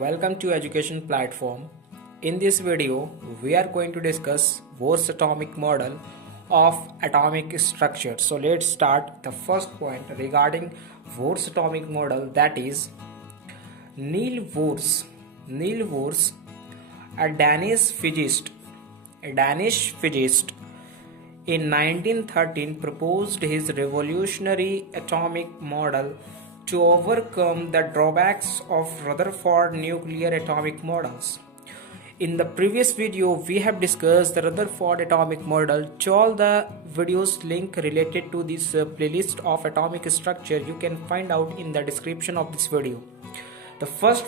Welcome to education platform. In this video, we are going to discuss Bohr's atomic model of atomic structure. So let's start the first point regarding Bohr's atomic model, that is Neil Bohr's a Danish physicist in 1913 proposed his revolutionary atomic model to overcome the drawbacks of Rutherford nuclear atomic models. In the previous video, we have discussed the Rutherford atomic model. To all the videos link related to this playlist of atomic structure, you can find out in the description of this video. The first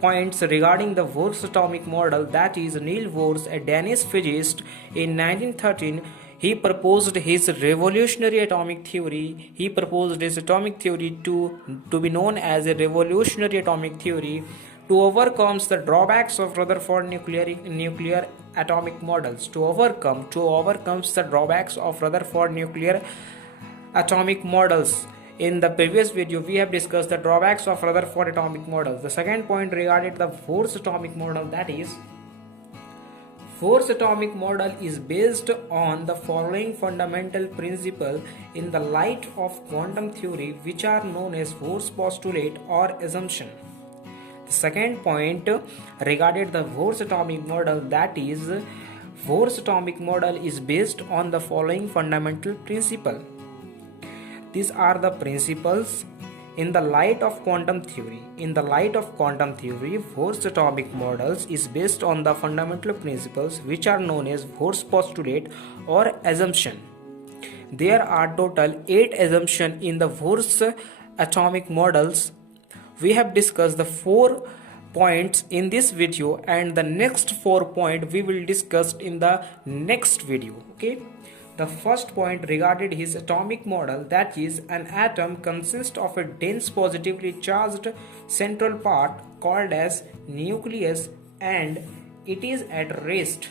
points regarding the Bohr's atomic model, that is Neil Bohr, a Danish physicist in 1913. He proposed his revolutionary atomic theory. He proposed his atomic theory to be known as a revolutionary atomic theory to overcome the drawbacks of Rutherford nuclear atomic models. To overcome the drawbacks of Rutherford nuclear atomic models. In the previous video, we have discussed the drawbacks of Rutherford atomic models. The second point regarding the Bohr's atomic model, that is Bohr's atomic model is based on the following fundamental principle in the light of quantum theory, which are known as Bohr's postulate or assumption. The second point regarding the Bohr's atomic model, that is Bohr's atomic model is based on the following fundamental principle. These are the principles in the light of quantum theory. In the light of quantum theory, Bohr's atomic models is based on the fundamental principles which are known as Bohr's postulate or assumption. There are total 8 assumptions in the Bohr's atomic models. We have discussed the 4 points in this video, and the next 4 points we will discuss in the next video. Okay. The first point regarded his atomic model, that is an atom consists of a dense positively charged central part called as nucleus and it is at rest.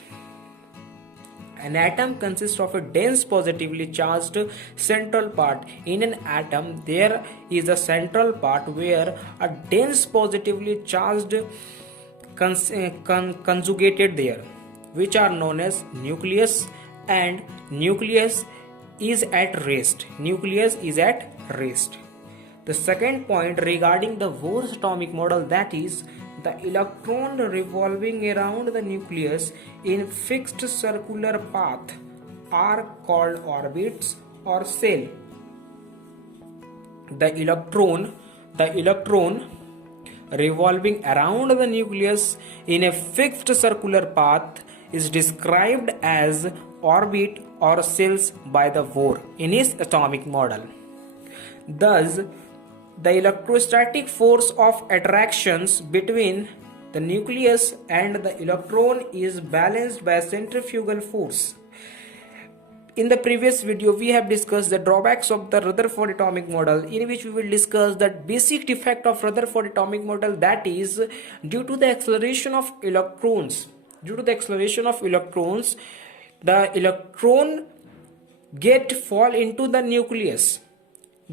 An atom consists of a dense positively charged central part. In an atom, there is a central part where a dense positively charged conjugated there, which are known as nucleus, and nucleus is at rest. The second point regarding the Bohr's atomic model, that is the electron revolving around the nucleus in fixed circular path are called orbits or shell. The electron revolving around the nucleus in a fixed circular path is described as orbit or shells by the Bohr in his atomic model. Thus, the electrostatic force of attractions between the nucleus and the electron is balanced by centrifugal force. In the previous video, we have discussed the drawbacks of the Rutherford atomic model, in which we will discuss the basic defect of Rutherford atomic model, that is due to the acceleration of electrons. The electron fall into the nucleus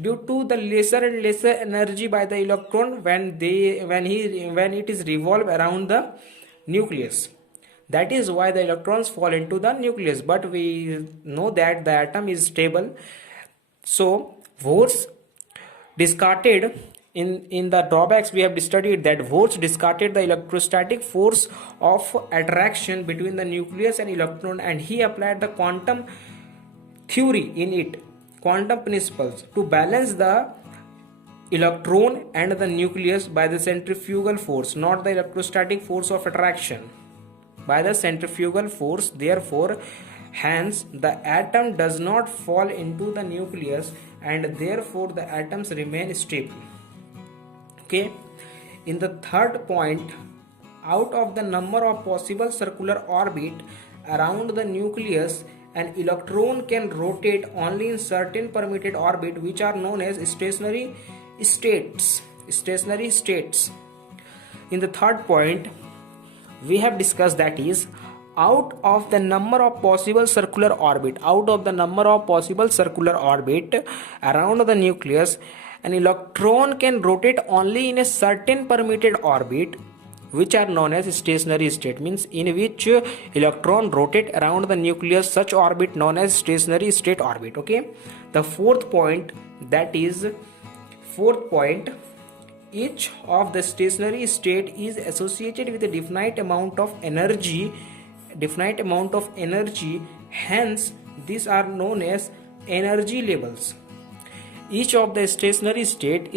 due to the lesser and lesser energy by the electron when it is revolve around the nucleus. That is why the electrons fall into the nucleus. But we know that the atom is stable. So Bohr's discarded in the drawbacks we have studied that Bohr discarded the electrostatic force of attraction between the nucleus and electron, and he applied the quantum theory in it, quantum principles, to balance the electron and the nucleus by the centrifugal force, not the electrostatic force of attraction, by the centrifugal force. Therefore, hence the atom does not fall into the nucleus, and therefore the atoms remain stable. Okay. In the third point, out of the number of possible circular orbit around the nucleus, an electron can rotate only in certain permitted orbit, which are known as stationary states. In the third point, we have discussed, that is out of the number of possible circular orbit around the nucleus, An electron can rotate only in a certain permitted orbit, which are known as stationary state, means in which electron rotate around the nucleus, such orbit known as stationary state orbit. Okay, the fourth point, each of the stationary state is associated with a definite amount of energy, hence these are known as energy levels. Each of the stationary state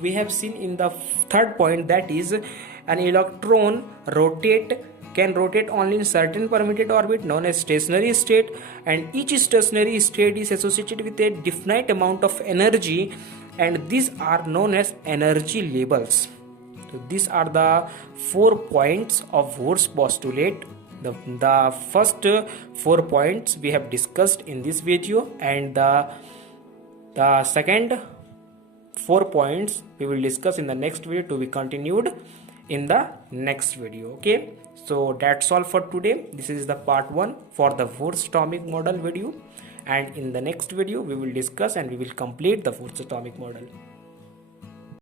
we have seen in the third point, that is an electron can rotate only in certain permitted orbit known as stationary state, and each stationary state is associated with a definite amount of energy, and these are known as energy levels. So these are the 4 points of Bohr's postulate. The first 4 points we have discussed in this video, and the second 4 points we will discuss in the next video, to be continued in the next video. Okay, so that's all for today. This is the part 1 for the Bohr's atomic model video, and in the next video we will discuss and we will complete the Bohr's atomic model.